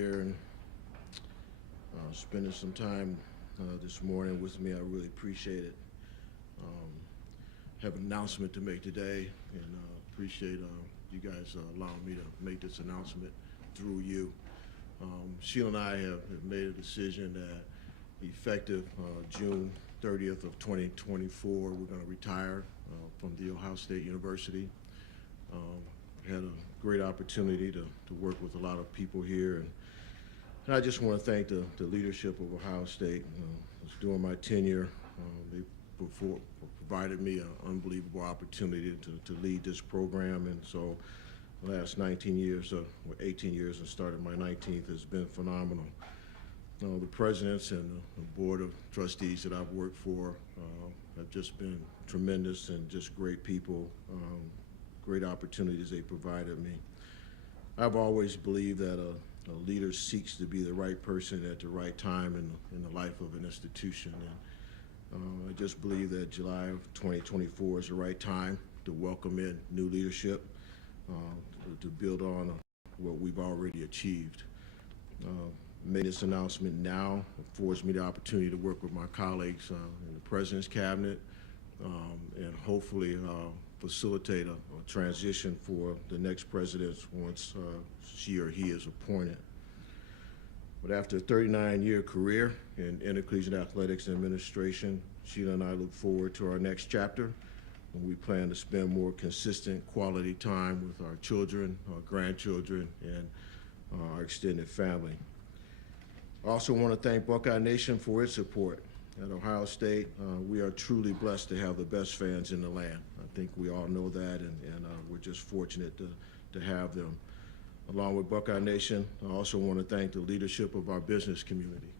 here and spending some time this morning with me. I really appreciate it. Um, have an announcement to make today, and appreciate you guys allowing me to make this announcement through you. Sheila and I have made a decision that effective June 30th of 2024, we're going to retire from The Ohio State University. Had a great opportunity to work with a lot of people here, and I just want to thank the leadership of Ohio State. During my tenure, they provided me an unbelievable opportunity to lead this program, and so the last 19 years, or 18 years, and started my 19th, has been phenomenal. The presidents and the board of trustees that I've worked for have just been tremendous and just great people, great opportunities they provided me. I've always believed that a leader seeks to be the right person at the right time in the life of an institution. And I just believe that July of 2024 is the right time to welcome in new leadership, to build on what we've already achieved. Made this announcement now affords me the opportunity to work with my colleagues in the President's Cabinet and hopefully facilitate a transition for the next president once she or he is appointed. But after a 39-year career in intercollegiate athletics and administration, Sheila and I look forward to our next chapter, and we plan to spend more consistent quality time with our children, our grandchildren, and our extended family. I also want to thank Buckeye Nation for its support. At Ohio State, we are truly blessed to have the best fans in the land. I think we all know that, and we're just fortunate to have them. Along with Buckeye Nation, I also want to thank the leadership of our business community.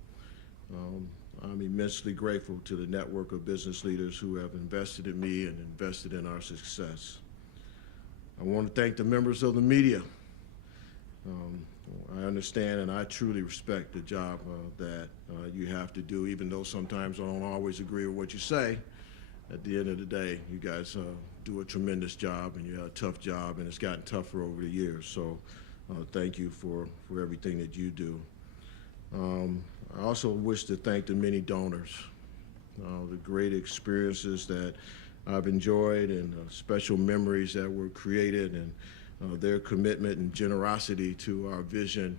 I'm immensely grateful to the network of business leaders who have invested in me and invested in our success. I want to thank the members of the media. I understand and I truly respect the job that you have to do, even though sometimes I don't always agree with what you say. At the end of the day, you guys do a tremendous job, and you have a tough job, and it's gotten tougher over the years. So thank you for everything that you do. I also wish to thank the many donors, the great experiences that I've enjoyed and special memories that were created, and their commitment and generosity to our vision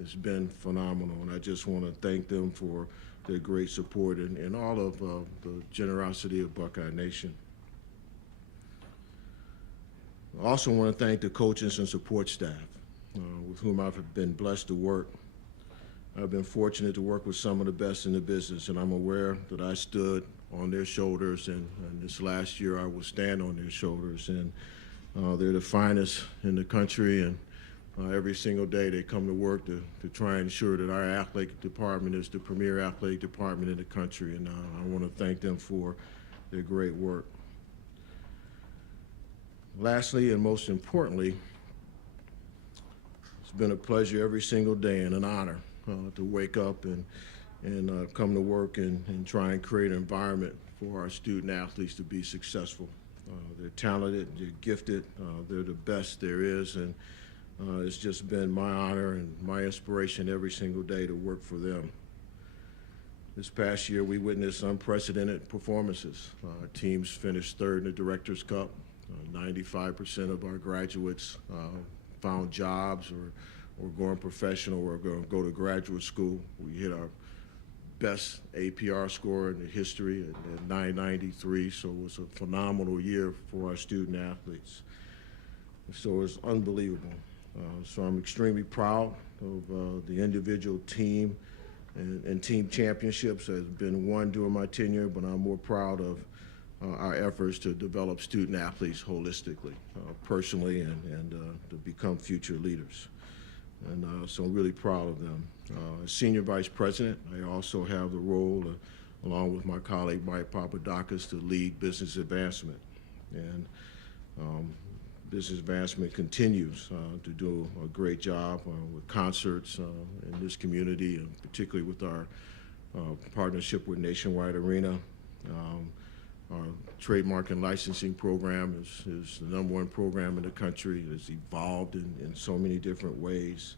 has been phenomenal, and I just want to thank them for their great support and all of the generosity of Buckeye Nation. I also want to thank the coaches and support staff with whom I've been blessed to work. I've been fortunate to work with some of the best in the business, and I'm aware that I stood on their shoulders, and this last year I will stand on their shoulders. And they're the finest in the country, and every single day they come to work to try and ensure that our athletic department is the premier athletic department in the country, and I want to thank them for their great work. Lastly, and most importantly, it's been a pleasure every single day and an honor to wake up and come to work and try and create an environment for our student athletes to be successful. They're talented, they're gifted, they're the best there is, and it's just been my honor and my inspiration every single day to work for them. This past year, we witnessed unprecedented performances. Our teams finished third in the Directors' Cup. 95% of our graduates found jobs or going professional or going to go to graduate school. We hit our best APR score in the history at 993, so it was a phenomenal year for our student athletes. So it's unbelievable. So I'm extremely proud of the individual team and team championships that have been won during my tenure, but I'm more proud of our efforts to develop student athletes holistically, personally, and to become future leaders. And so I'm really proud of them. As Senior Vice President, I also have the role, along with my colleague Mike Papadakis, to lead business advancement. And business advancement continues to do a great job with concerts in this community, and particularly with our partnership with Nationwide Arena. Our trademark and licensing program is the #1 program in the country. It has evolved in so many different ways.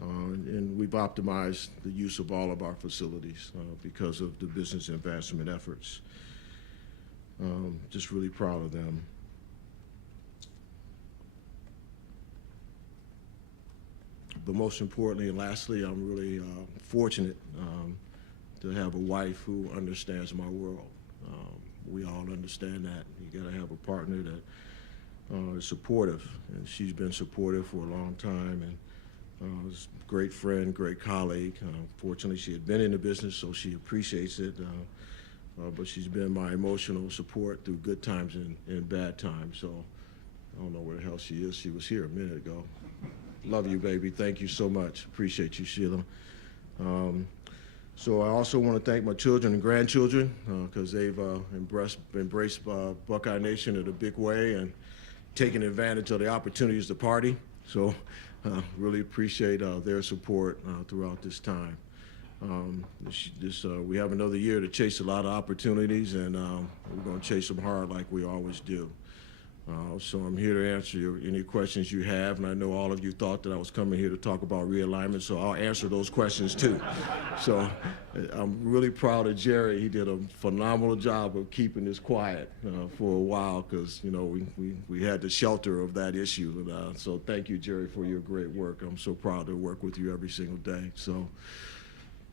And we've optimized the use of all of our facilities because of the business advancement efforts. Just really proud of them. But most importantly and lastly, I'm really fortunate to have a wife who understands my world. We all understand that. You got to have a partner that is supportive, and she's been supportive for a long time, and is a great friend, great colleague. Fortunately, she had been in the business, so she appreciates it, but she's been my emotional support through good times and bad times, so I don't know where the hell she is. She was here a minute ago. Love you, baby. Thank you so much. Appreciate you, Sheila. So I also want to thank my children and grandchildren because they've embraced Buckeye Nation in a big way and taken advantage of the opportunities to party. So really appreciate their support throughout this time. We have another year to chase a lot of opportunities, and we're going to chase them hard like we always do. So I'm here to answer any questions you have, and I know all of you thought that I was coming here to talk about realignment, so I'll answer those questions too. So I'm really proud of Jerry. He did a phenomenal job of keeping this quiet for a while because, you know, we had the shelter of that issue. So thank you, Jerry, for your great work. I'm so proud to work with you every single day. So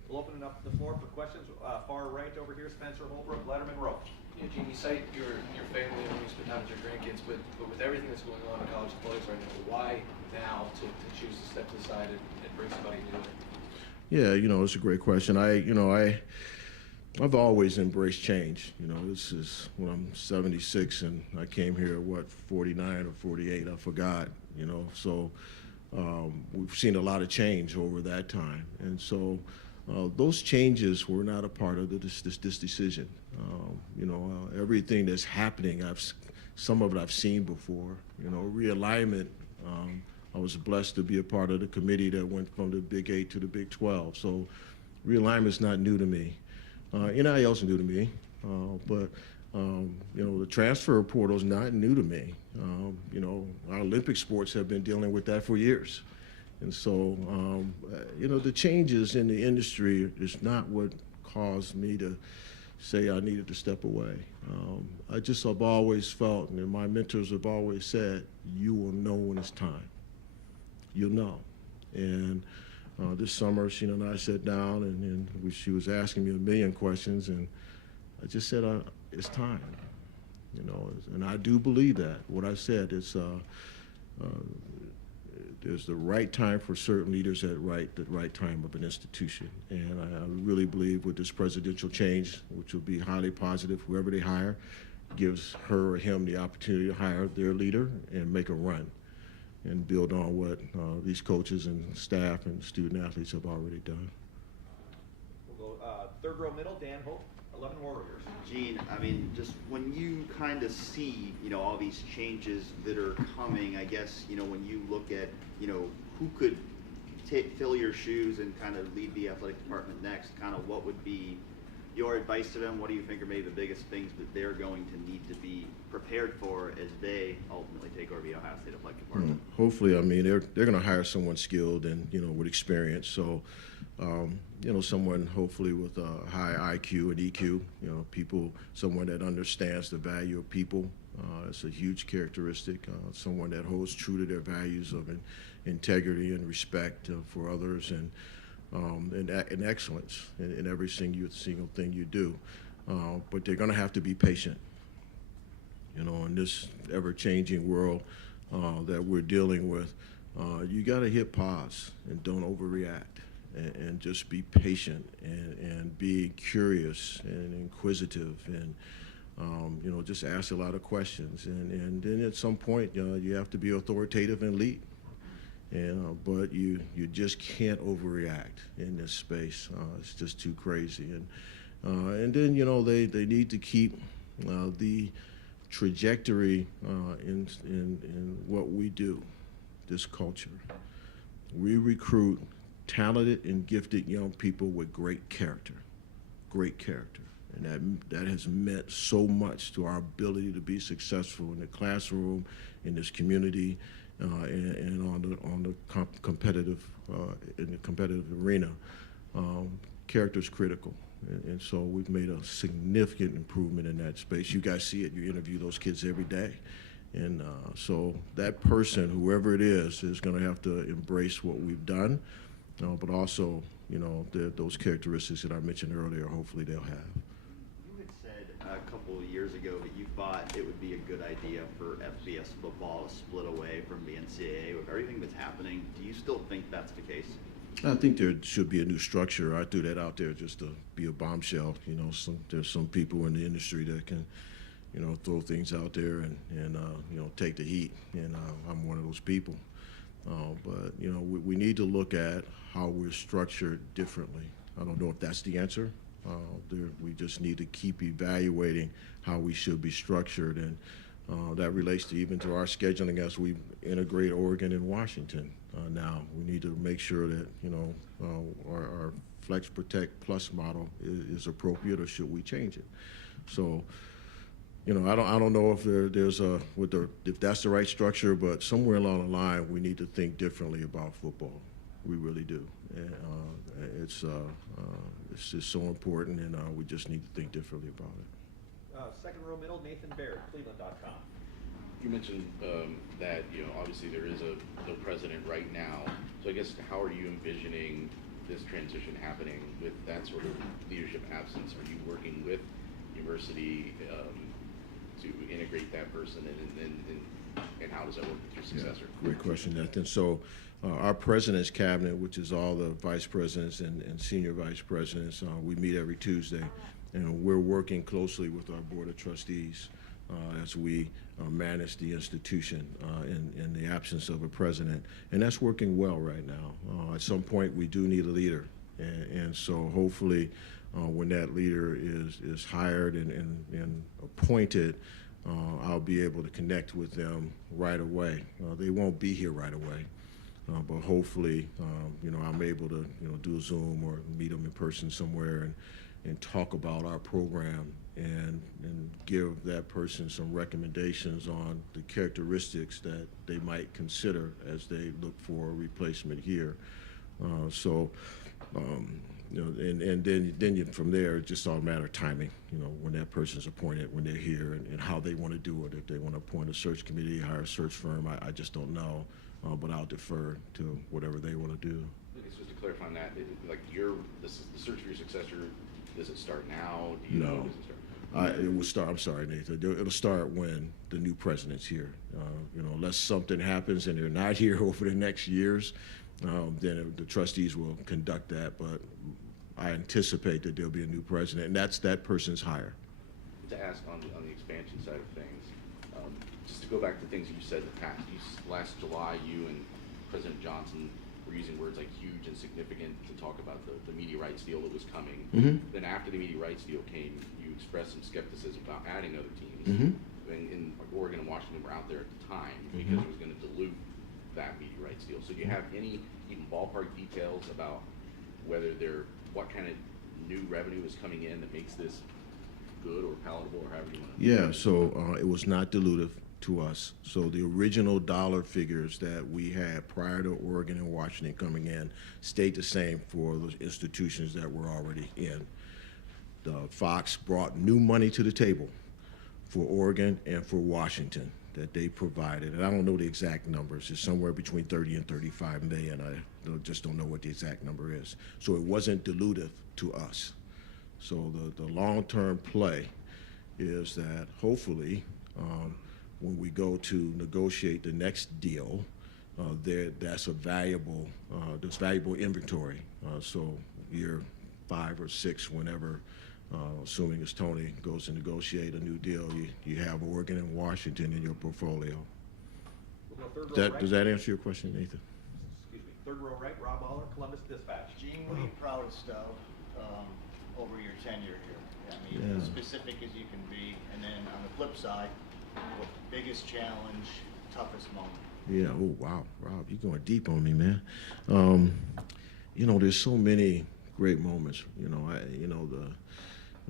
we'll open it up to the floor for questions. Far right over here, Spencer Holbrook, Letterman Row. Yeah, Gene, you cite your family and you spend time with your grandkids, but with everything that's going on in college athletics right now, why now to choose to step aside and bring somebody new in? Yeah, you know, it's a great question. I've always embraced change. You know, this is when I'm 76 and I came here, 49 or 48, I forgot, you know. So we've seen a lot of change over that time. And so those changes were not a part of this decision. Everything that's happening, some of it I've seen before. You know, realignment, I was blessed to be a part of the committee that went from the Big 8 to the Big 12. So realignment's not new to me. NIL's new to me, but the transfer portal's not new to me. Our Olympic sports have been dealing with that for years. And so, the changes in the industry is not what caused me to say I needed to step away. I've always felt, and my mentors have always said, you will know when it's time. You'll know. And this summer, Sheena and I sat down, and she was asking me a million questions, and I just said, it's time. And I do believe that. What I said is, there's the right time for certain leaders at the right time of an institution. And I really believe with this presidential change, which will be highly positive, whoever they hire gives her or him the opportunity to hire their leader and make a run and build on what these coaches and staff and student athletes have already done. We'll go third row middle, Dan Hope, 11 Warriors. Gene, I mean, just when you kind of see, all these changes that are coming, I guess, when you look at, who could fill your shoes and kind of lead the athletic department next, kind of what would be your advice to them? What do you think are maybe the biggest things that they're going to need to be prepared for as they ultimately take over the Ohio State Athletic Department? Hopefully, I mean, they're going to hire someone skilled and, with experience. So, someone hopefully with a high IQ and EQ, someone that understands the value of people. It's a huge characteristic. Someone that holds true to their values of integrity and respect for others and excellence in every single thing you do. But they're going to have to be patient. In this ever-changing world that we're dealing with, you got to hit pause and don't overreact. And just be patient and be curious and inquisitive and, just ask a lot of questions. And then at some point, you have to be authoritative and lead. But you just can't overreact in this space. It's just too crazy. And then, they need to keep the trajectory in what we do, this culture. We recruit talented and gifted young people with great character. And that has meant so much to our ability to be successful in the classroom, in this community, and on the competitive in the competitive arena. Character is critical, and so we've made a significant improvement in that space. You guys see it. You interview those kids every day. And so that person, whoever it is going to have to embrace what we've done, but also, those characteristics that I mentioned earlier, hopefully they'll have. You had said a couple of years ago that you thought it would be a good idea for FBS football to split away from the NCAA. With everything that's happening, do you still think that's the case? I think there should be a new structure. I threw that out there just to be a bombshell. There's some people in the industry that can, throw things out there and take the heat. And I'm one of those people. But we need to look at how we're structured differently. I don't know if that's the answer. We just need to keep evaluating how we should be structured, and that relates to even to our scheduling as we integrate Oregon and Washington. Now we need to make sure that our Flex Protect Plus model is appropriate, or should we change it? So. I don't know if if that's the right structure, but somewhere along the line we need to think differently about football. We really do. And, it's just so important, and we just need to think differently about it. Second row middle, Nathan Baird, Cleveland.com. You mentioned that obviously there is no president right now. So I guess how are you envisioning this transition happening with that sort of leadership absence? Are you working with university to integrate that person, and how does that work with your successor? Yeah, great question, Nathan. So our president's cabinet, which is all the vice presidents and senior vice presidents, we meet every Tuesday, and we're working closely with our board of trustees as we manage the institution in the absence of a president, and that's working well right now. At some point, we do need a leader, and so hopefully when that leader is hired and appointed, I'll be able to connect with them right away. They won't be here right away, but hopefully, I'm able to, do a Zoom or meet them in person somewhere and talk about our program and give that person some recommendations on the characteristics that they might consider as they look for a replacement here. And then from there, it's just all a matter of timing, when that person's appointed, when they're here, and how they want to do it. If they want to appoint a search committee, hire a search firm, I just don't know, but I'll defer to whatever they want to do. I guess just to clarify on that, like the search for your successor, does it start now? Do you know? No. Does it start? It will start. I'm sorry, Nathan. It'll start when the new president's here. Unless something happens and they're not here over the next years, then the trustees will conduct that. But I anticipate that there'll be a new president, and that's that person's hire. To ask on the expansion side of things, just to go back to things you said in the past. Last July, you and President Johnson were using words like huge and significant to talk about the media rights deal that was coming. Mm-hmm. Then after the media rights deal came, you expressed some skepticism about adding other teams. Mm-hmm. And Oregon and Washington were out there at the time Mm-hmm. because it was going to dilute that media rights deal. So do you have any even ballpark details about what kind of new revenue is coming in that makes this good or palatable, or however you want to? Yeah, so it was not dilutive to us. So the original dollar figures that we had prior to Oregon and Washington coming in stayed the same for those institutions that were already in. Fox brought new money to the table for Oregon and for Washington that they provided. And I don't know the exact numbers. It's somewhere between 30 and 35 million. I just don't know what the exact number is. So it wasn't dilutive to us. So the long-term play is that hopefully when we go to negotiate the next deal, there's valuable inventory. So year 5 or 6, whenever, assuming it's Tony, goes to negotiate a new deal, you have Oregon and Washington in your portfolio. We'll go third row right. Does that answer your question, Nathan? Excuse me. Third row right, Rob Aller, Columbus Dispatch. Gene, what are you proudest of over your tenure here? I mean, Yeah. as specific as you can be, and then on the flip side, what biggest challenge, toughest moment? Yeah. Oh, wow, Rob, you're going deep on me, man. There's so many great moments.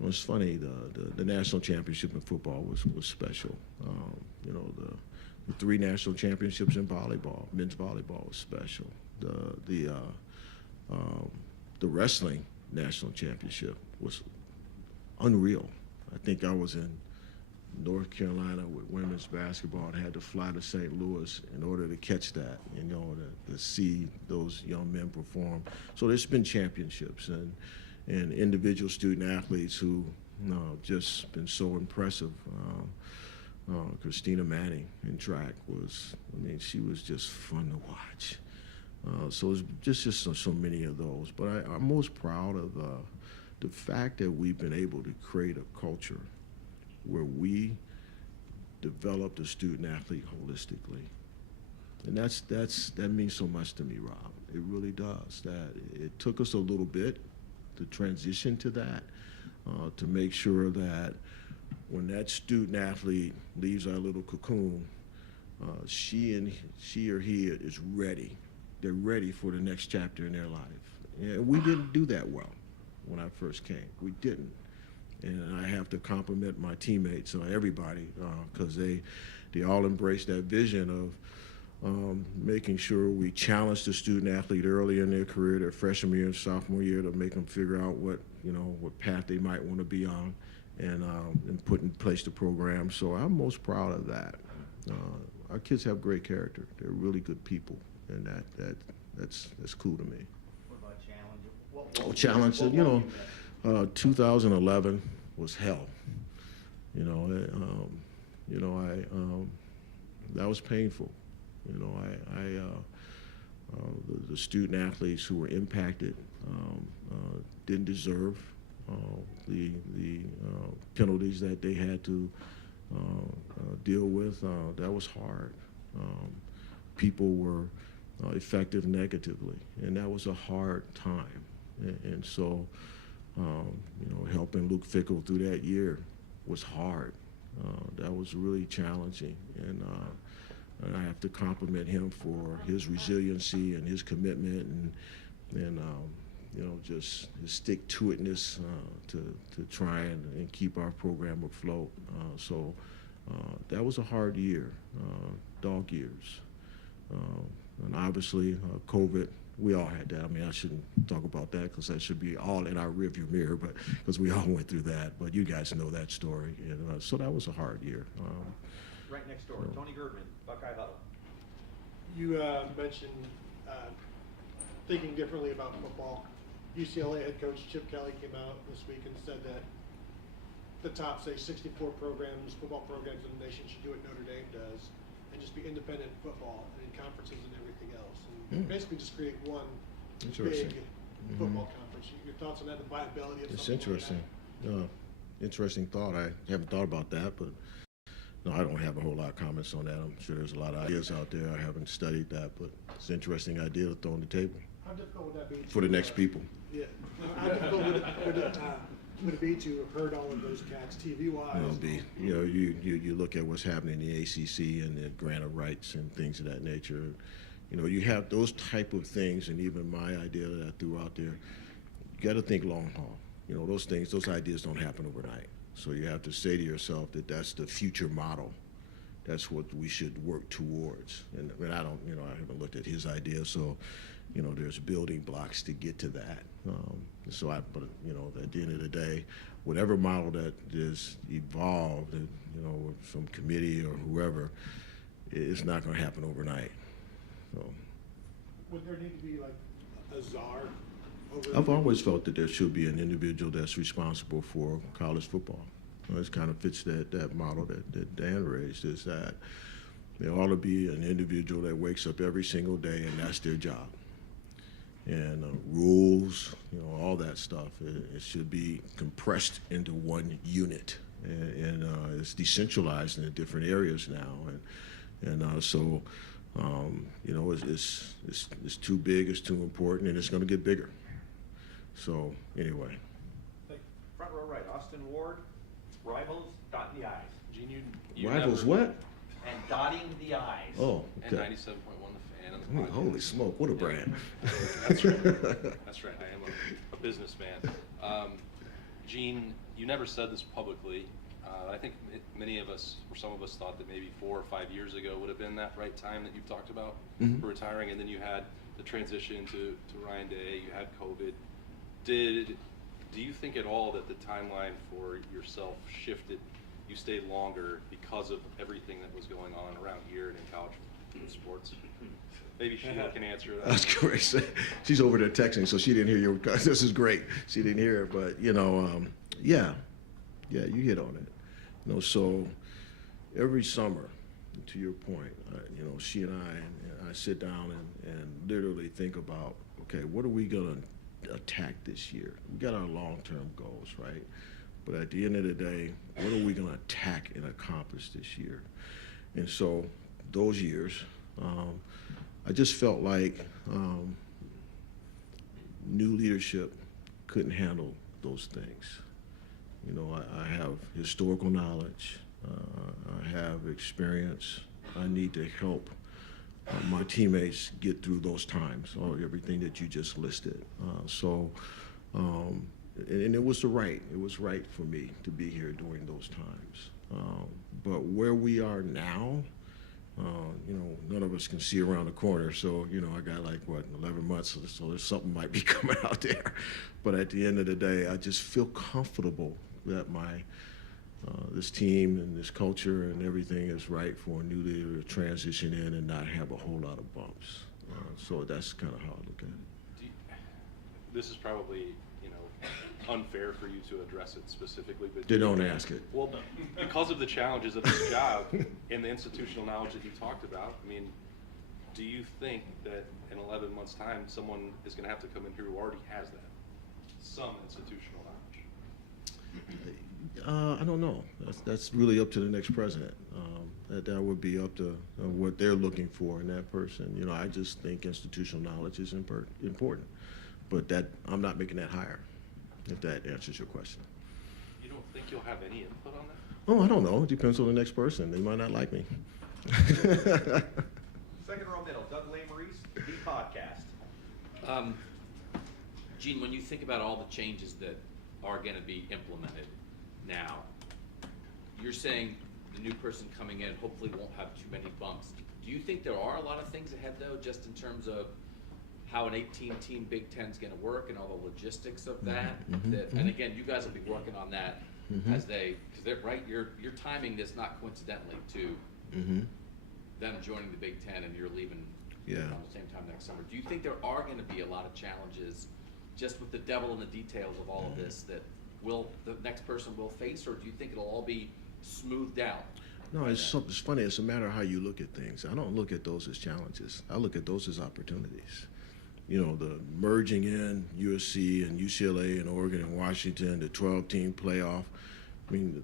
It's funny. The national championship in football was special. 3 national championships in volleyball. Men's volleyball was special. The wrestling national championship was unreal. I think I was in North Carolina with women's basketball and had to fly to St. Louis in order to catch that, to see those young men perform. So there's been championships and individual student athletes who just been so impressive. Christina Manning in track she was just fun to watch. So it's just so many of those. But I'm most proud of the fact that we've been able to create a culture where we develop the student athlete holistically. And that means so much to me, Rob. It really does. That it took us a little bit to transition to that, to make sure that when that student athlete leaves our little cocoon, she or he is ready. They're ready for the next chapter in their life. And we didn't do that well when I first came. We didn't. And I have to compliment my teammates, everybody, because they all embraced that vision of making sure we challenge the student athlete early in their career, their freshman year and sophomore year, to make them figure out what path they might want to be on, and put in place the program. So I'm most proud of that. Our kids have great character. They're really good people, and that's cool to me. What about challenge? Challenge, 2011 was hell. That was painful. The student athletes who were impacted didn't deserve the penalties that they had to deal with. That was hard. People were affected negatively, and that was a hard time. And so, helping Luke Fickle through that year was hard. That was really challenging, and I have to compliment him for his resiliency and his commitment, and just his stick-to-itness to try and keep our program afloat. So that was a hard year, dog years, and obviously COVID. We all had that. I shouldn't talk about that because that should be all in our rearview mirror, but because we all went through that. But you guys know that story, and so that was a hard year. Right next door, Tony Girdman, Buckeye Huddle. You mentioned thinking differently about football. UCLA head coach Chip Kelly came out this week and said that the top, say, 64 football programs in the nation should do what Notre Dame does and just be independent football and in conferences and everything else. And basically just create one big football conference. Your thoughts on that, the viability of It's something interesting. like that? Interesting thought. I haven't thought about that, but no, I don't have a whole lot of comments on that. I'm sure there's a lot of ideas out there. I haven't studied that, but it's an interesting idea to throw on the table How difficult would that be for the next people. Yeah. How difficult would it be to have heard all of those cats TV-wise? You look at what's happening in the ACC and the grant of rights and things of that nature. You have those type of things, and even my idea that I threw out there, you got to think long haul. Those ideas don't happen overnight. So you have to say to yourself that that's the future model. That's what we should work towards. And I haven't looked at his idea, so, there's building blocks to get to that. But at the end of the day, whatever model that is evolved, from committee or whoever, it's not going to happen overnight. So, would there need to be like a czar? I've always felt that there should be an individual that's responsible for college football. This kind of fits that model that Dan raised, is that there ought to be an individual that wakes up every single day and that's their job. And rules, all that stuff, it should be compressed into one unit. And it's decentralized in the different areas now. So it's too big, it's too important, and it's going to get bigger. So anyway. Front row right, Austin Ward, rivals, dotting the I's. Gene, you Rivals never, what? And dotting the I's. Oh, And okay. 97.1 The Fan on the podcast. Holy smoke, what a brand. That's right. That's right. I am a businessman. Gene, you never said this publicly, I think many of us, or some of us, thought that maybe 4 or 5 years ago would have been that right time that you've talked about Mhm. for retiring, and then you had the transition to Ryan Day, you had COVID. Do you think at all that the timeline for yourself shifted? You stayed longer because of everything that was going on around here and in college sports? Maybe Sheila can answer that. That's great. She's over there texting, so she didn't hear your. This is great. She didn't hear it, but yeah, you hit on it. So every summer, to your point, she and I sit down and literally think about, okay, what are we gonna attack this year? We got our long-term goals, right? But at the end of the day, what are we gonna attack and accomplish this year? And so those years, I just felt like new leadership couldn't handle those things. I have historical knowledge. I have experience. I need to help my teammates get through those times, or everything that you just listed. And it was it was right for me to be here during those times. But where we are now, none of us can see around the corner. So, I got 11 months, so there's something might be coming out there. But at the end of the day, I just feel comfortable that this team and this culture and everything is right for a new leader to transition in and not have a whole lot of bumps. So that's kind of how I look at it. This is probably, unfair for you to address it specifically, but They don't ask it. Well, because of the challenges of this job and the institutional knowledge that you talked about, do you think that in 11 months' time, someone is going to have to come in here who already has that, some institutional knowledge? I don't know. That's really up to the next president. That would be up to what they're looking for in that person. I just think institutional knowledge is important, but I'm not making that higher, if that answers your question. You don't think you'll have any input on that? Oh, I don't know. It depends on the next person. They might not like me. Second row middle, Doug Maurice, the podcast. Gene, when you think about all the changes that are going to be implemented now, you're saying the new person coming in hopefully won't have too many bumps. Do you think there are a lot of things ahead, though, just in terms of how an 18-team Big Ten is going to work and all the logistics of that? And again, you guys will be working on that because they're right. You're timing this not coincidentally to them joining the Big Ten and you're leaving around the same time next summer. Do you think there are going to be a lot of challenges just with the devil in the details of all of this that the next person will face, or do you think it'll all be smoothed out? No, it's funny. It's a matter of how you look at things. I don't look at those as challenges. I look at those as opportunities. The merging in USC and UCLA and Oregon and Washington, the 12-team playoff.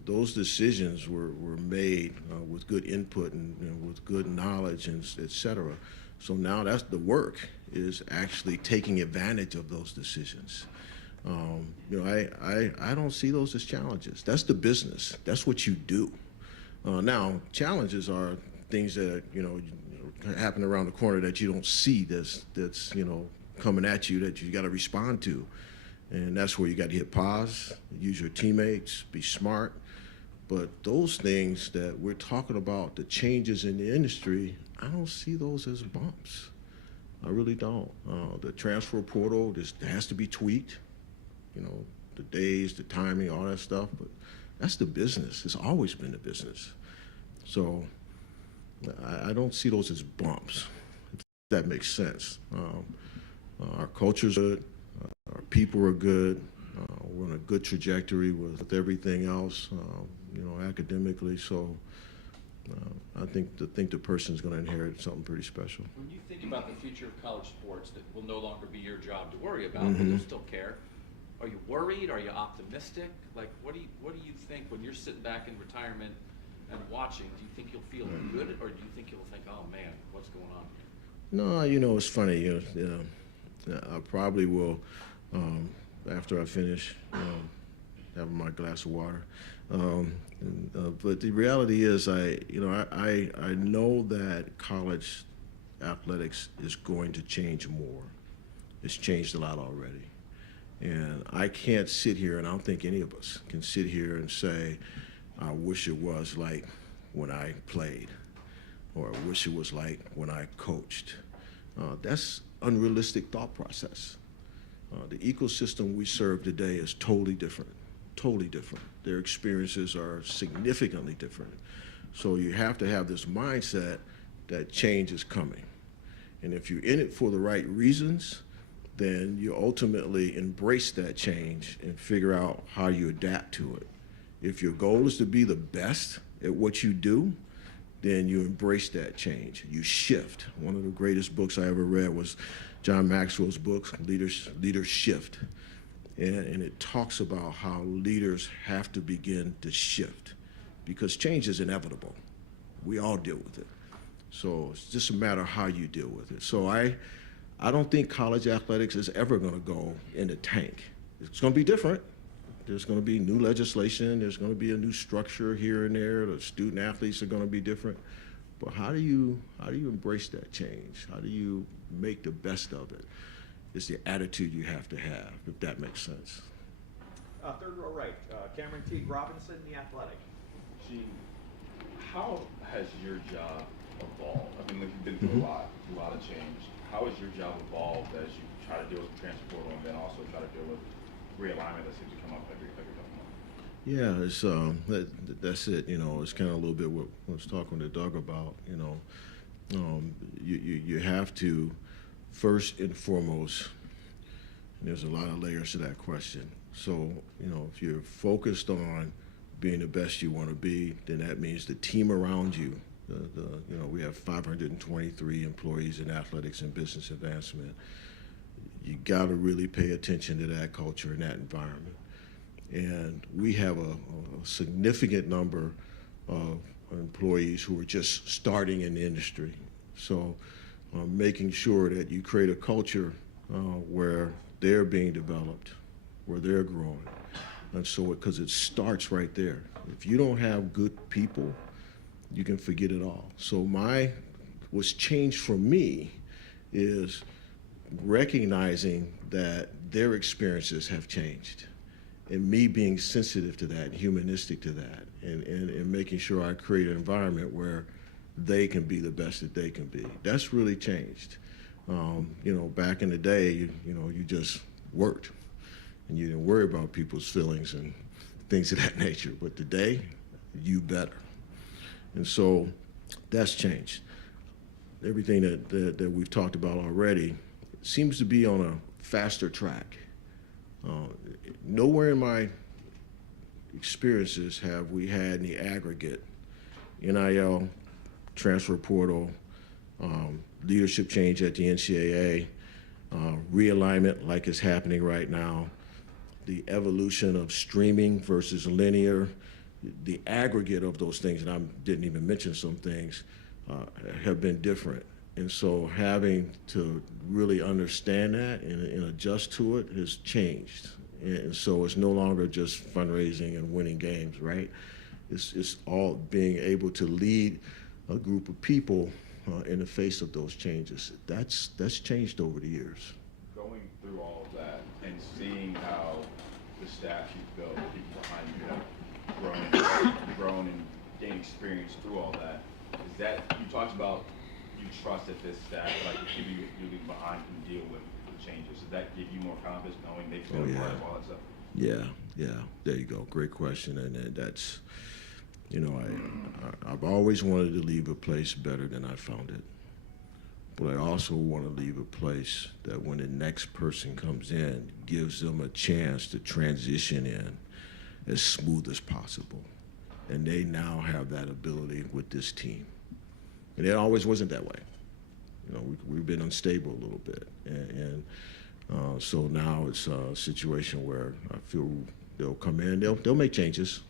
Those decisions were made with good input and with good knowledge and et cetera. So now that's the work, is actually taking advantage of those decisions. I don't see those as challenges. That's the business. That's what you do. Now, challenges are things that happen around the corner that you don't see. That's coming at you that you got to respond to, and that's where you got to hit pause, use your teammates, be smart. But those things that we're talking about, the changes in the industry, I don't see those as bumps. I really don't. The transfer portal just has to be tweaked. The days, the timing, all that stuff. But that's the business. It's always been the business. So I don't see those as bumps, if that makes sense. Our culture's good. Our people are good. We're on a good trajectory with everything else, academically. So I think the person's going to inherit something pretty special. When you think about the future of college sports, that will no longer be your job to worry about, but you'll still care. Are you worried? Are you optimistic? What do you think when you're sitting back in retirement and watching? Do you think you'll feel good, or do you think you'll think, oh man, what's going on here? No, it's funny. I probably will, after I finish having my glass of water. But the reality is, I know that college athletics is going to change more. It's changed a lot already. And I can't sit here, and I don't think any of us can sit here and say, I wish it was like when I played, or I wish it was like when I coached. That's unrealistic thought process. The ecosystem we serve today is totally different, totally different. Their experiences are significantly different. So you have to have this mindset that change is coming. And if you're in it for the right reasons, then you ultimately embrace that change and figure out how you adapt to it. If your goal is to be the best at what you do, then you embrace that change. You shift. One of the greatest books I ever read was John Maxwell's book, Leaders Shift. And it talks about how leaders have to begin to shift because change is inevitable. We all deal with it. So it's just a matter of how you deal with it. So I don't think college athletics is ever going to go in the tank. It's going to be different. There's going to be new legislation. There's going to be a new structure here and there. The student athletes are going to be different. But how do you embrace that change? How do you make the best of it? It's the attitude you have to have, if that makes sense. Third row right, Cameron T. Robinson, The Athletic. Gene, how has your job evolved? I mean, you've been through a lot of change. How has your job evolved as you try to deal with the transfer portal and then also try to deal with realignment that seems to come up every couple months? Yeah, that's it. You know, it's kind of a little bit what I was talking to Doug about. You know, you have to first and foremost. And there's a lot of layers to that question. So you know, if you're focused on being the best you want to be, then that means the team around you. You know, we have 523 employees in athletics and business advancement. You got to really pay attention to that culture and that environment. And we have a significant number of employees who are just starting in the industry. So making sure that you create a culture where they're being developed, where they're growing. And so, because it starts right there. If you don't have good people, you can forget it all. So what's changed for me is recognizing that their experiences have changed and me being sensitive to that, humanistic to that, and making sure I create an environment where they can be the best that they can be. That's really changed. You know, back in the day, you just worked and you didn't worry about people's feelings and things of that nature. But today, you better. And so that's changed. Everything that we've talked about already seems to be on a faster track. Nowhere in my experiences have we had in the aggregate NIL, transfer portal, leadership change at the NCAA, realignment like it's happening right now, the evolution of streaming versus linear, the aggregate of those things, and I didn't even mention some things, have been different. And so having to really understand that and adjust to it has changed. And so it's no longer just fundraising and winning games, right? It's all being able to lead a group of people in the face of those changes. That's changed over the years. Going through all of that and seeing how the staff you've built, the people behind you have grown and gained experience through all that, is that, you talked about you trust that this staff, like the people you leave behind, can deal with the changes. Does that give you more confidence knowing they've been a part of all that stuff? Yeah, there you go. Great question. And that's, you know, I've always wanted to leave a place better than I found it. But I also want to leave a place that when the next person comes in, gives them a chance to transition in as smooth as possible. And they now have that ability with this team. And it always wasn't that way. You know, we've been unstable a little bit. And so now it's a situation where I feel they'll come in, they'll make changes.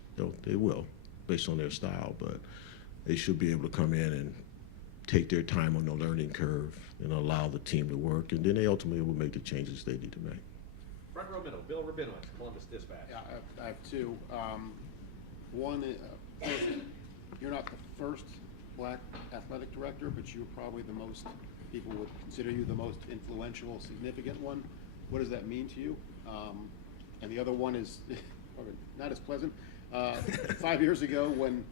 They will, based on their style, but they should be able to come in and take their time on the learning curve and allow the team to work, and then they ultimately will make the changes they need to make. Front row middle, Bill Rabinowitz, Columbus Dispatch. Yeah, I have two. One, first, you're not the first black athletic director, but you're probably the most, people would consider you the most influential, significant one. What does that mean to you? And the other one is not as pleasant. 5 years ago, when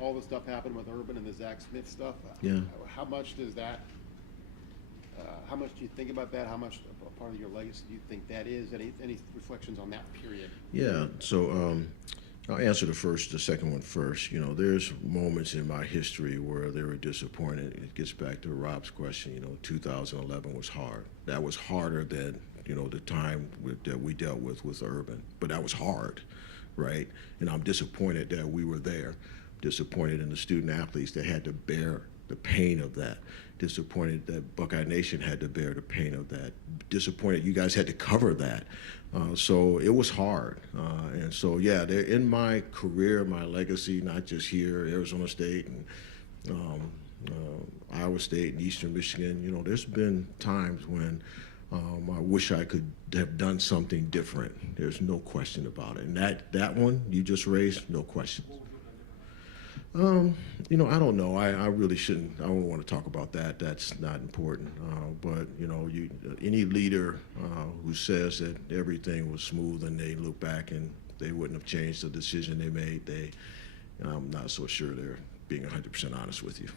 all the stuff happened with Urban and the Zach Smith stuff, Yeah. how much does that, how much do you think about that? How much a part of your legacy do you think that is? Any reflections on that period? Yeah, so I'll answer the second one first. You know, there's moments in my history where they were disappointed. It gets back to Rob's question. You know, 2011 was hard. That was harder than, you know, the time that we dealt with Urban, but that was hard, right? And I'm disappointed that we were there. Disappointed in the student athletes that had to bear the pain of that. Disappointed that Buckeye Nation had to bear the pain of that. Disappointed you guys had to cover that. So it was hard. And so, yeah, they're in my career, my legacy, not just here, Arizona State and Iowa State and Eastern Michigan. You know, there's been times when I wish I could have done something different. There's no question about it. And that one you just raised, no question. You know, I don't know. I really shouldn't. I don't want to talk about that. That's not important. But you know, any leader who says that everything was smooth and they look back and they wouldn't have changed the decision they made, I'm not so sure they're being 100% honest with you.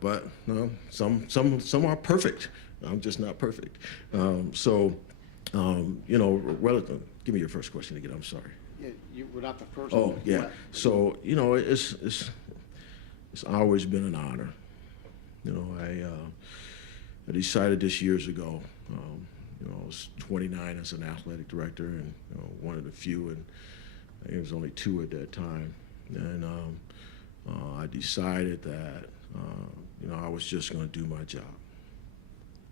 But some are perfect. I'm just not perfect. You know, give me your first question again. I'm sorry. Yeah, you were not the first. Oh, yeah. So, you know, it's always been an honor. You know, I decided this years ago. You know, I was 29 as an athletic director, and you know, one of the few, and I think it was only 2 at that time. And I decided that you know, I was just going to do my job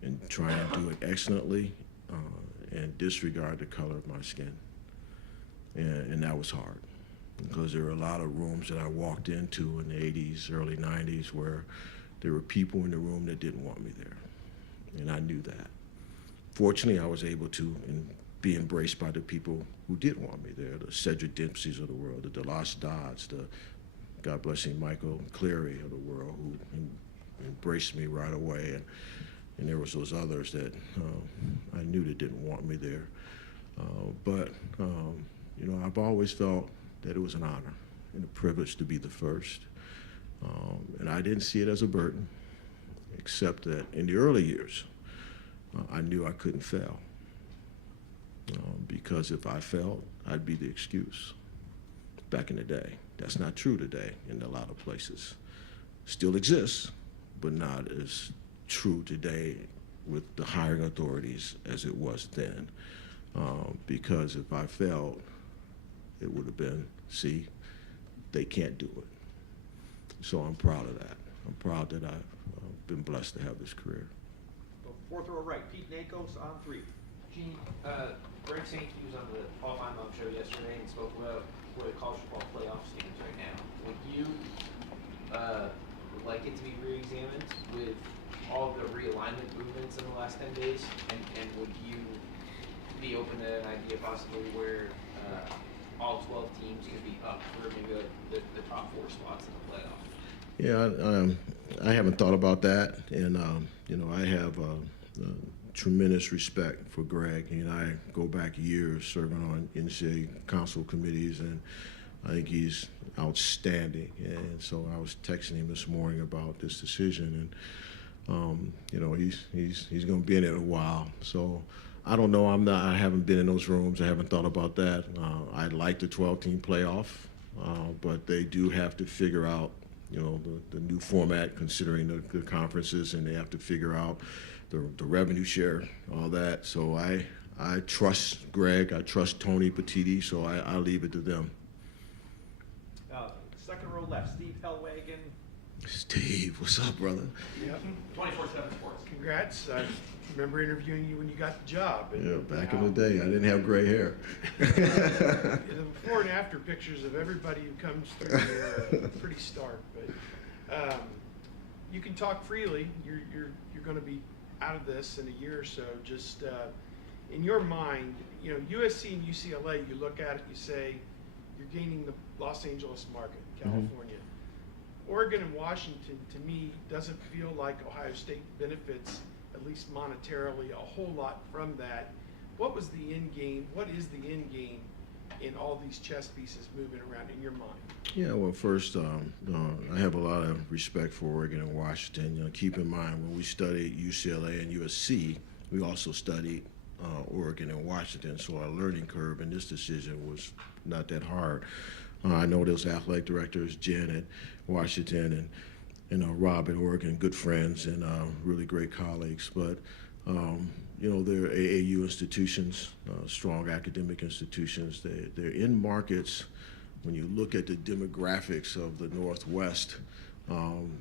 and try and do it excellently and disregard the color of my skin. And that was hard because there were a lot of rooms that I walked into in the 80s, early 90s, where there were people in the room that didn't want me there. And I knew that. Fortunately, I was able to be embraced by the people who did want me there, the Cedric Dempseys of the world, the DeLoss Dodds, the, God bless him, Michael Cleary of the world, who embraced me right away. And there was those others that I knew that didn't want me there. You know, I've always felt that it was an honor and a privilege to be the first. And I didn't see it as a burden, except that in the early years, I knew I couldn't fail. Because if I failed, I'd be the excuse back in the day. That's not true today in a lot of places. Still exists, but not as true today with the hiring authorities as it was then. Because if I failed, it would have been, see, they can't do it. So I'm proud of that. I'm proud that I've been blessed to have this career. Fourth row right, Pete Nakos on 3. Gene, Greg Sankey was on the Paul Feinbaum show yesterday and spoke about where the college football playoff stands right now. Would you like it to be re-examined with all the realignment movements in the last 10 days? And would you be open to an idea possibly where all 12 teams could be up for maybe the top 4 spots in the playoff? Yeah, I haven't thought about that, and you know, I have tremendous respect for Greg. He and I go back years serving on NCAA council committees, and I think he's outstanding. And so I was texting him this morning about this decision, and you know, he's going to be in it a while. So I don't know. I haven't been in those rooms. I haven't thought about that. I like the 12-team playoff, but they do have to figure out, you know, the new format, considering the conferences, and they have to figure out the revenue share, all that. So I trust Greg. I trust Tony Petitti. So I leave it to them. Second row left, Steve Hellwagon. Steve, what's up, brother? Yep. 24/7 Sports. Congrats. I remember interviewing you when you got the job. And, Yeah, back in the day, I didn't have gray hair. The before and after pictures of everybody who comes through here are pretty stark. But you can talk freely. You're going to be out of this in a year or so. Just in your mind, you know, USC and UCLA, you look at it, you say, you're gaining the Los Angeles market, California. Oregon and Washington, to me, doesn't feel like Ohio State benefits, at least monetarily, a whole lot from that. What was the end game? What is the end game in all these chess pieces moving around in your mind? Yeah, well, first, I have a lot of respect for Oregon and Washington. Keep in mind, when we studied UCLA and USC, we also studied Oregon and Washington, so our learning curve in this decision was not that hard. I know those athletic directors, Jen at Washington and Rob at Oregon, good friends and really great colleagues. But they're AAU institutions, strong academic institutions. They're in markets. When you look at the demographics of the Northwest,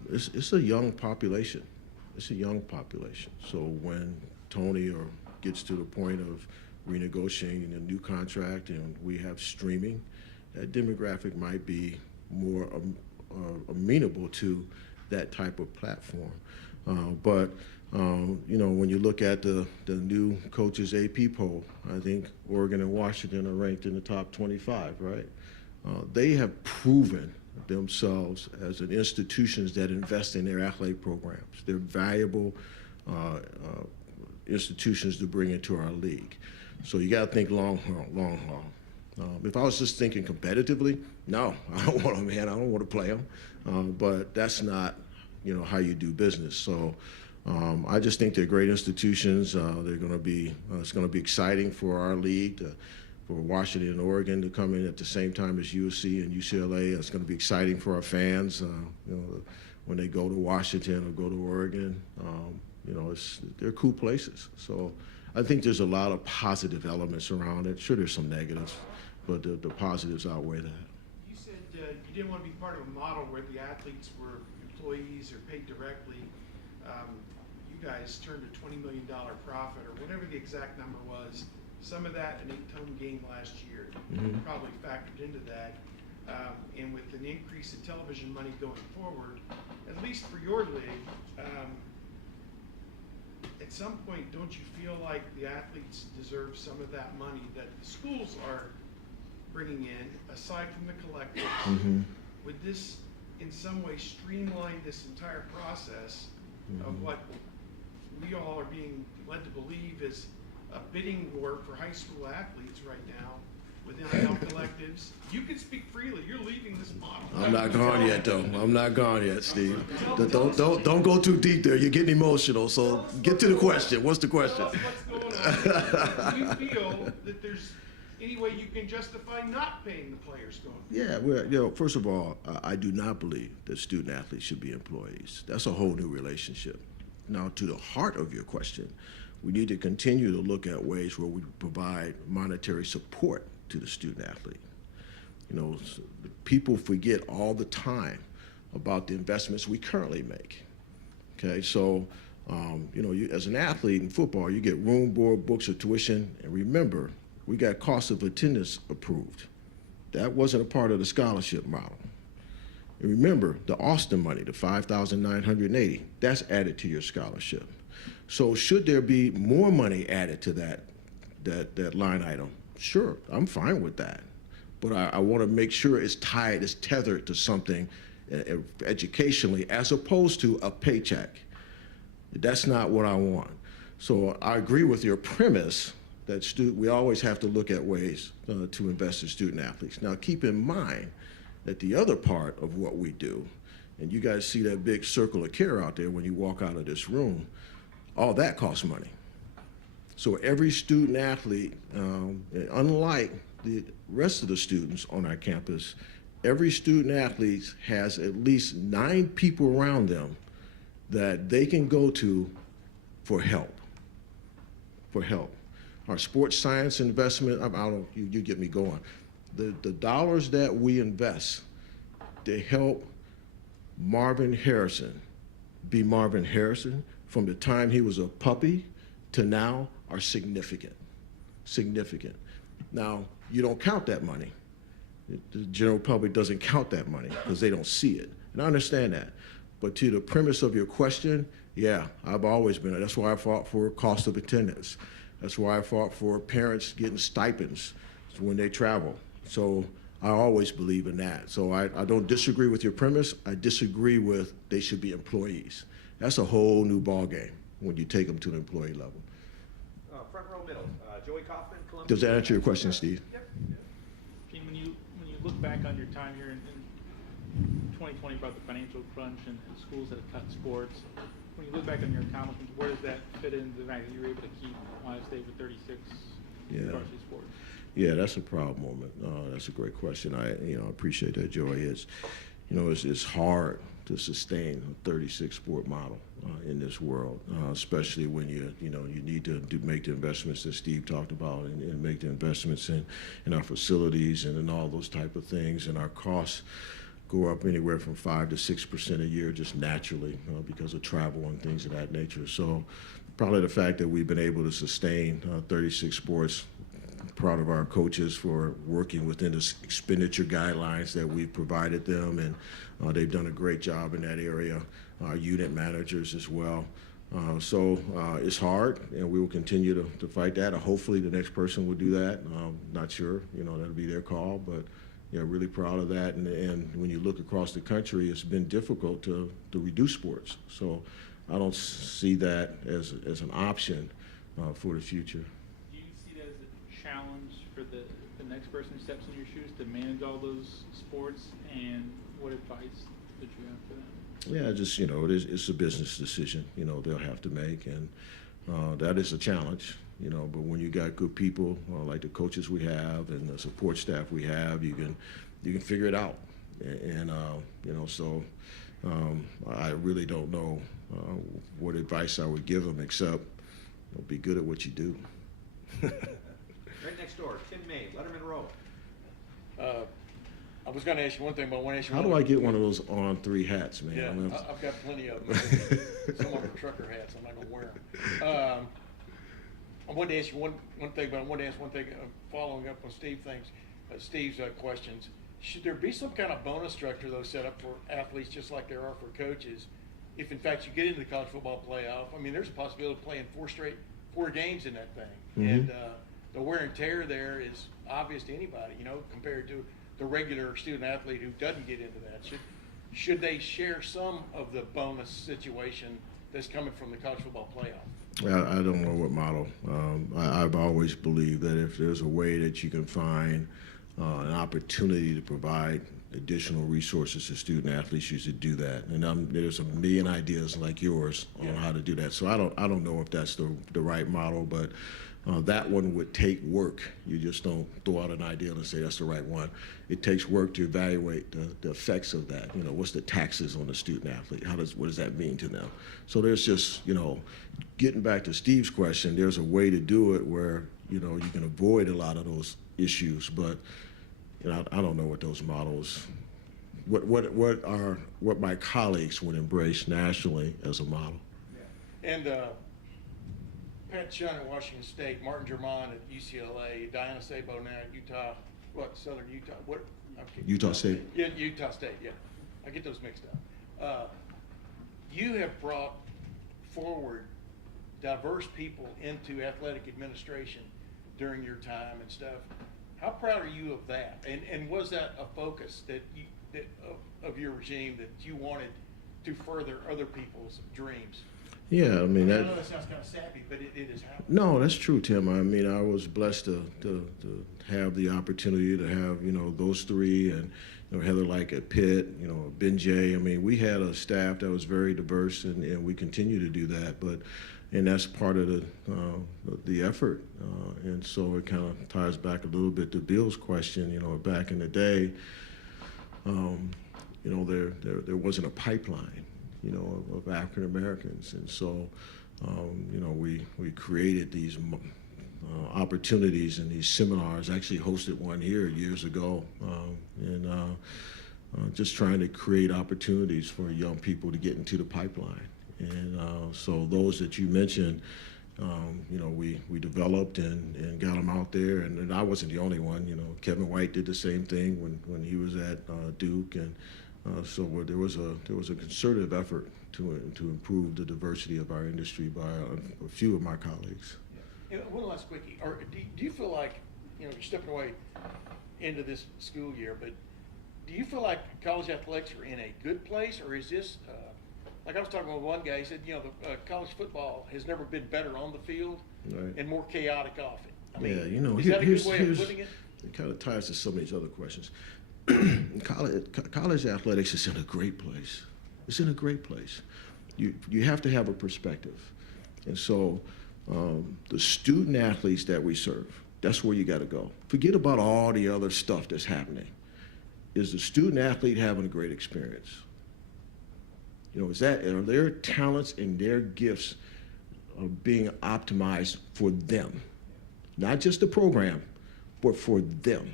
it's a young population. It's a young population. So when Tony gets to the point of renegotiating a new contract and we have streaming, that demographic might be more amenable to that type of platform. But when you look at the new coaches AP poll, I think Oregon and Washington are ranked in the top 25, right? They have proven themselves as an institutions that invest in their athletic programs. They're valuable institutions to bring into our league. So you got to think long haul. If I was just thinking competitively, no, I don't want them, man. I don't want to play them. But that's not, how you do business. So I just think they're great institutions. They're going to be. It's going to be exciting for our league, for Washington and Oregon to come in at the same time as USC and UCLA. It's going to be exciting for our fans. When they go to Washington or go to Oregon, they're cool places. So I think there's a lot of positive elements around it. Sure, there's some negatives, but the positives outweigh that. You said you didn't want to be part of a model where the athletes were employees or paid directly. You guys turned a $20 million profit, or whatever the exact number was. Some of that an 8-ton game last year probably factored into that. And with an increase in television money going forward, at least for your league, at some point, don't you feel like the athletes deserve some of that money that the schools are bringing in, aside from the collectives? Would this in some way streamline this entire process of what we all are being led to believe is a bidding war for high school athletes right now with NIL collectives? You can speak freely. You're leaving this model. I'm not gone yet, though. I'm not gone yet, Steve. Don't go too deep there. You're getting emotional. So get to the question. What's the question? Tell us what's going on. Do you feel that there's any way you can justify not paying the players going forward? Yeah, well, first of all, I do not believe that student athletes should be employees. That's a whole new relationship. Now, to the heart of your question, we need to continue to look at ways where we provide monetary support to the student athlete. People forget all the time about the investments we currently make. Okay, so you, as an athlete in football, you get room, board, books, or tuition, and remember, we got cost of attendance approved. That wasn't a part of the scholarship model. And remember, the Austin money, the $5,980, that's added to your scholarship. So should there be more money added to that line item? Sure, I'm fine with that. But I want to make sure it's tethered to something educationally as opposed to a paycheck. That's not what I want. So I agree with your premise that we always have to look at ways to invest in student athletes. Now keep in mind that the other part of what we do, and you guys see that big circle of care out there when you walk out of this room, all that costs money. So every student athlete, unlike the rest of the students on our campus, every student athlete has at least 9 people around them that they can go to for help. Our sports science investment, you get me going. The dollars that we invest to help Marvin Harrison be Marvin Harrison from the time he was a puppy to now are significant. Now, you don't count that money. The general public doesn't count that money because they don't see it. And I understand that. But to the premise of your question, yeah, I've always been, that's why I fought for cost of attendance. That's why I fought for parents getting stipends when they travel. So I always believe in that. So I don't disagree with your premise. I disagree with they should be employees. That's a whole new ballgame when you take them to the employee level. Front row middle, Joey Kaufman, Columbia. Does that answer your question, Steve? Yep. look back on your time here in 2020 about the financial crunch and schools that have cut sports, when you look back on your accomplishments, where does that fit into the fact that you were able to keep Ohio State with 36 varsity sports? Yeah, that's a proud moment. That's a great question. I appreciate that, Joey. It's hard to sustain a 36 sport model in this world, especially when you need to make the investments that Steve talked about and make the investments in our facilities and in all those type of things, and our costs go up anywhere from 5 to 6% a year just naturally because of travel and things of that nature. So probably the fact that we've been able to sustain 36 sports. Proud of our coaches for working within the expenditure guidelines that we've provided them, and they've done a great job in that area. Our unit managers as well. So it's hard, and we will continue to fight that. Hopefully the next person will do that. Not sure, that'll be their call, but really proud of that. And when you look across the country, it's been difficult to reduce sports. So I don't see that as an option for the future. Challenge for the next person who steps in your shoes to manage all those sports, and what advice did you have for them? Yeah, just it's a business decision they'll have to make, and that is a challenge. But when you got good people like the coaches we have and the support staff we have, you can figure it out. And so I really don't know what advice I would give them except be good at what you do. Right next door, Tim May, Letterman Row. I was going to ask you one thing, but I want to ask you. How do I get one of those on 3 hats, man? Yeah, I've got plenty of them. Some of them are trucker hats. I'm not going to wear them. I wanted to ask you one thing, but I wanted to ask one thing following up on Steve's questions. Should there be some kind of bonus structure, though, set up for athletes just like there are for coaches? If, in fact, you get into the college football playoff, I mean, there's a possibility of playing 4 games in that thing. Mm-hmm. And the wear and tear there is obvious to anybody, compared to the regular student athlete who doesn't get into that. Should they share some of the bonus situation that's coming from the college football playoff? I don't know what model. I've always believed that if there's a way that you can find an opportunity to provide additional resources to student athletes, you should do that. And there's a million ideas like yours on how to do that. So I don't know if that's the right model, but that one would take work. You just don't throw out an idea and say that's the right one. It takes work to evaluate the effects of that. What's the taxes on the student athlete? What does that mean to them? So there's just, getting back to Steve's question, there's a way to do it where, you can avoid a lot of those issues, but I don't know what those models, what my colleagues would embrace nationally as a model. Yeah. And Pat Chun at Washington State, Martin Germain at UCLA, Diana Sabo now at Southern Utah, Utah State? Yeah, Utah State, yeah. I get those mixed up. You have brought forward diverse people into athletic administration during your time and stuff. How proud are you of that? And was that a focus of your regime that you wanted to further other people's dreams? Yeah, I mean, I know that sounds kind of sappy, but it is happening. No, that's true, Tim. I mean, I was blessed to have the opportunity to have, those 3 and, Heather Like at Pitt, Ben Jay. I mean, we had a staff that was very diverse, and we continue to do that. And that's part of the effort. And so it kind of ties back a little bit to Bill's question, back in the day, there wasn't a pipeline, of African Americans. And so, we created these opportunities and these seminars. I actually hosted one here years ago, and just trying to create opportunities for young people to get into the pipeline. And so those that you mentioned, we developed and got them out there. And I wasn't the only one. Kevin White did the same thing when he was at Duke. And so there was a concerted effort to improve the diversity of our industry by a few of my colleagues. Yeah, one last quickie. Do you feel like, you're stepping away into this school year, but do you feel like college athletics are in a good place, or is this, like I was talking with one guy, he said, college football has never been better on the field and more chaotic off it. I mean, yeah, is that a good way of putting it? It kind of ties to some of these other questions. college athletics is in a great place. It's in a great place. You have to have a perspective. And so the student athletes that we serve, that's where you got to go. Forget about all the other stuff that's happening. Is the student athlete having a great experience? You know, are their talents and their gifts being optimized for them? Not just the program, but for them.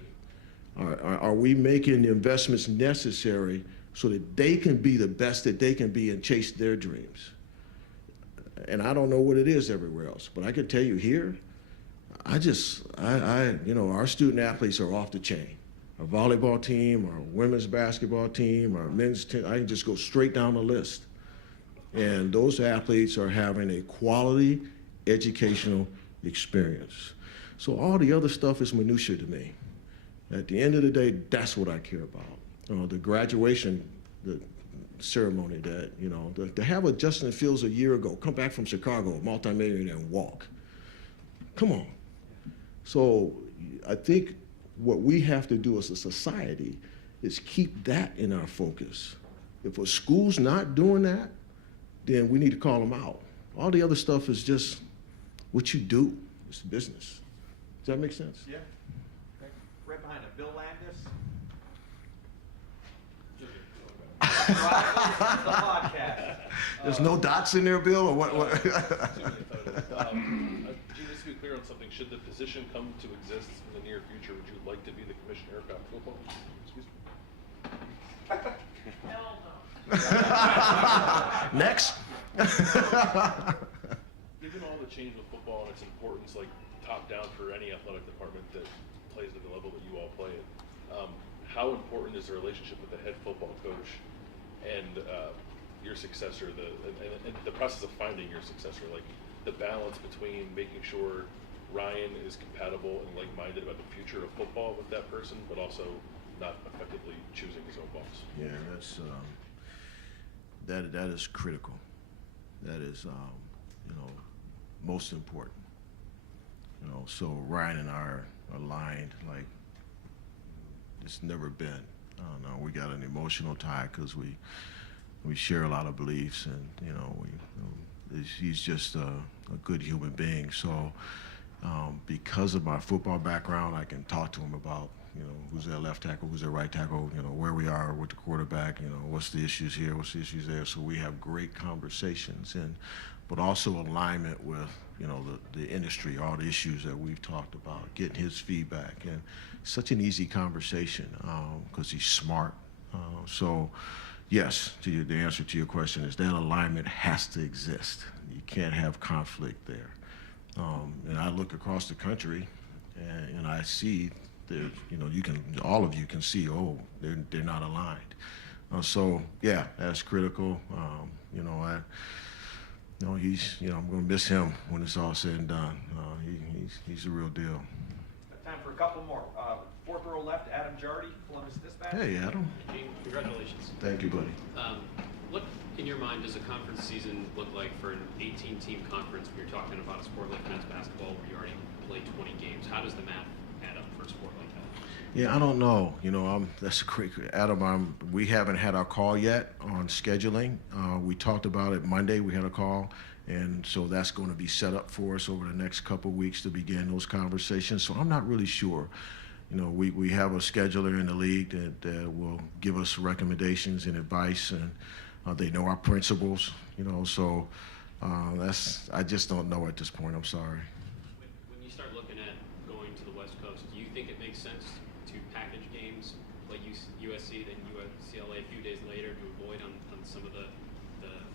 Are we making the investments necessary so that they can be the best that they can be and chase their dreams? And I don't know what it is everywhere else, but I can tell you here, our student athletes are off the chain. Our volleyball team, our women's basketball team, our men's team, I can just go straight down the list. And those athletes are having a quality educational experience. So all the other stuff is minutia to me. At the end of the day, that's what I care about. The graduation ceremony to have a Justin Fields a year ago, come back from Chicago, multimillionaire, and walk. Come on. So I think what we have to do as a society is keep that in our focus. If a school's not doing that, then we need to call them out. All the other stuff is just what you do. It's business. Does that make sense? Yeah. Okay. Right behind him, Bill Landis. The podcast. There's no dots in there, Bill, or what? Too many photos. Just to be clear on something, should the position come to exist in the near future, would you like to be the commissioner of football? Excuse me. Hell no. Next. Given all the change with football and its importance, like top down for any athletic department that plays at the level that you all play at, how important is the relationship with the head football coach and your successor, and the process of finding your successor, like the balance between making sure Ryan is compatible and like-minded about the future of football with that person, but also not effectively choosing his own boss? Yeah, that is critical. That is most important. So Ryan and I are aligned like it's never been. I don't know. We got an emotional tie because we share a lot of beliefs, and he's just a good human being. So because of my football background, I can talk to him about who's their left tackle, who's their right tackle, where we are with the quarterback, what's the issues here, what's the issues there. So we have great conversations, but also alignment with the industry, all the issues that we've talked about, getting his feedback, and such an easy conversation because he's smart. So yes, the answer to your question is that alignment has to exist. You can't have conflict there. And I look across the country and I see that, all of you can see, they're not aligned. So yeah, that's critical. He's, I'm going to miss him when it's all said and done. He's the real deal. Time for a couple more. Fourth row left, Adam Jardy, Columbus Dispatch. Hey, Adam. Gene, congratulations. Thank you, buddy. What, in your mind, does a conference season look like for an 18-team conference when you're talking about a sport like men's basketball where you already play 20 games? How does the math add up for a sport like that? Yeah, I don't know. That's a great, Adam. We haven't had our call yet on scheduling. We talked about it Monday. We had a call, and so that's going to be set up for us over the next couple of weeks to begin those conversations. So I'm not really sure. We have a scheduler in the league that will give us recommendations and advice, and they know our principles. So I just don't know at this point. I'm sorry. When you start looking at going to the West Coast, do you think it makes sense to package games like USC, then UCLA a few days later to avoid on some of the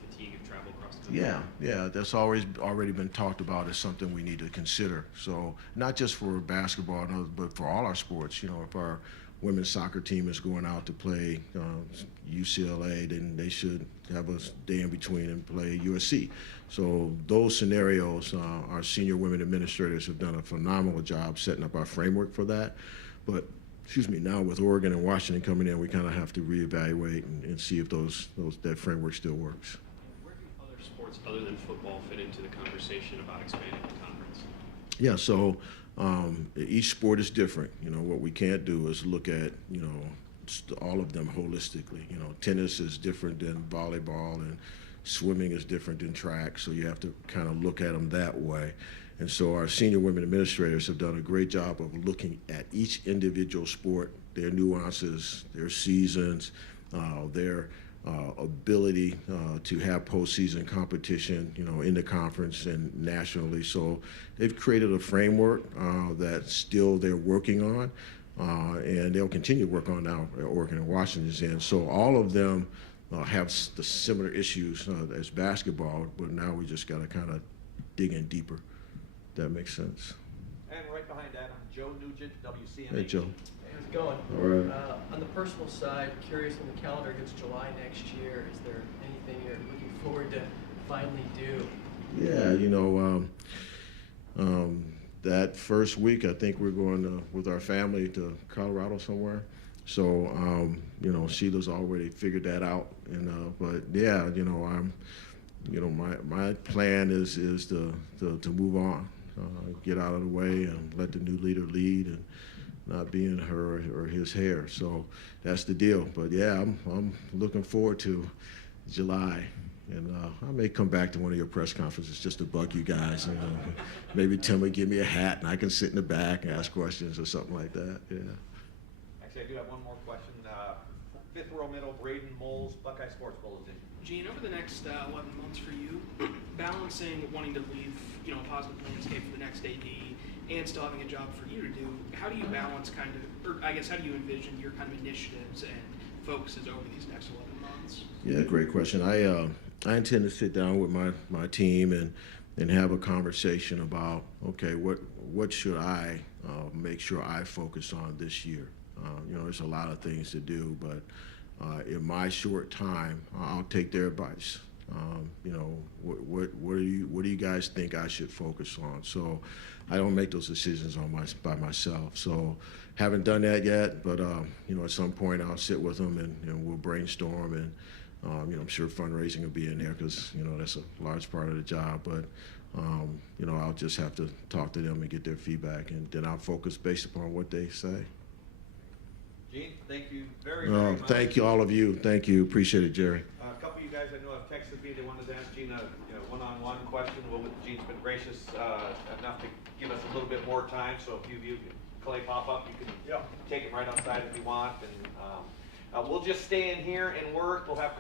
fatigue of travel across the country? Yeah, that's already been talked about as something we need to consider. So not just for basketball, but for all our sports. If our women's soccer team is going out to play UCLA, then they should have a day in between and play USC. So those scenarios, our senior women administrators have done a phenomenal job setting up our framework for that. But now with Oregon and Washington coming in, we kind of have to reevaluate and see if that framework still works. Where do other sports other than football fit into the conversation about expanding the conference? Yeah, so each sport is different. What we can't do is look at, all of them holistically. You know, tennis is different than volleyball, and swimming is different than track, so you have to kind of look at them that way. And so our senior women administrators have done a great job of looking at each individual sport, their nuances, their seasons, their ability to have postseason competition, you know, in the conference and nationally. So they've created a framework that still they're working on, and they'll continue to work on now. Oregon and Washington's in. So all of them have the similar issues as basketball, but now we just got to kind of dig in deeper. That makes sense. And right behind that, I'm Joe Nugent, WCMH. Hey, Joe. Hey, how's it going? All right. On the personal side, curious when the calendar hits July next year, is there anything you're looking forward to finally do? Yeah, you know, that first week, I think we're going with our family to Colorado somewhere. So, you know, Sheila's already figured that out. And but yeah, you know, my plan is to move on, get out of the way, and let the new leader lead, and not be in her or his hair. So that's the deal. But yeah, I'm looking forward to July. And I may come back to one of your press conferences just to bug you guys. You know, maybe Tim would give me a hat and I can sit in the back and ask questions or something like that. Yeah. Actually, I do have one more question. Fifth row middle, Braden Moles, Buckeye Sports Bulletin. Gene, over the next 11 months for you, balancing wanting to leave, you know, a positive landscape for the next AD and still having a job for you to do, how do you balance kind of, or I guess how do you envision your kind of initiatives and focuses over these next 11 months? Yeah, great question. I intend to sit down with my team and have a conversation about, okay, what should I make sure I focus on this year? You know, there's a lot of things to do, but in my short time, I'll take their advice. You know, what do you guys think I should focus on? So I don't make those decisions by myself. So haven't done that yet, but you know, at some point I'll sit with them and we'll brainstorm, and you know, I'm sure fundraising will be in there because, you know, that's a large part of the job. But you know, I'll just have to talk to them and get their feedback, and then I'll focus based upon what they say. Gene, thank you very much. Thank you, all of you. Thank you. Appreciate it, Jerry. A couple of you guys I know have texted me. They wanted to ask Gene a one-on-one question. Well, Gene's been gracious enough to give us a little bit more time. So if you Clay pop up, you can take it right outside if you want. And we'll just stay in here and work. We'll have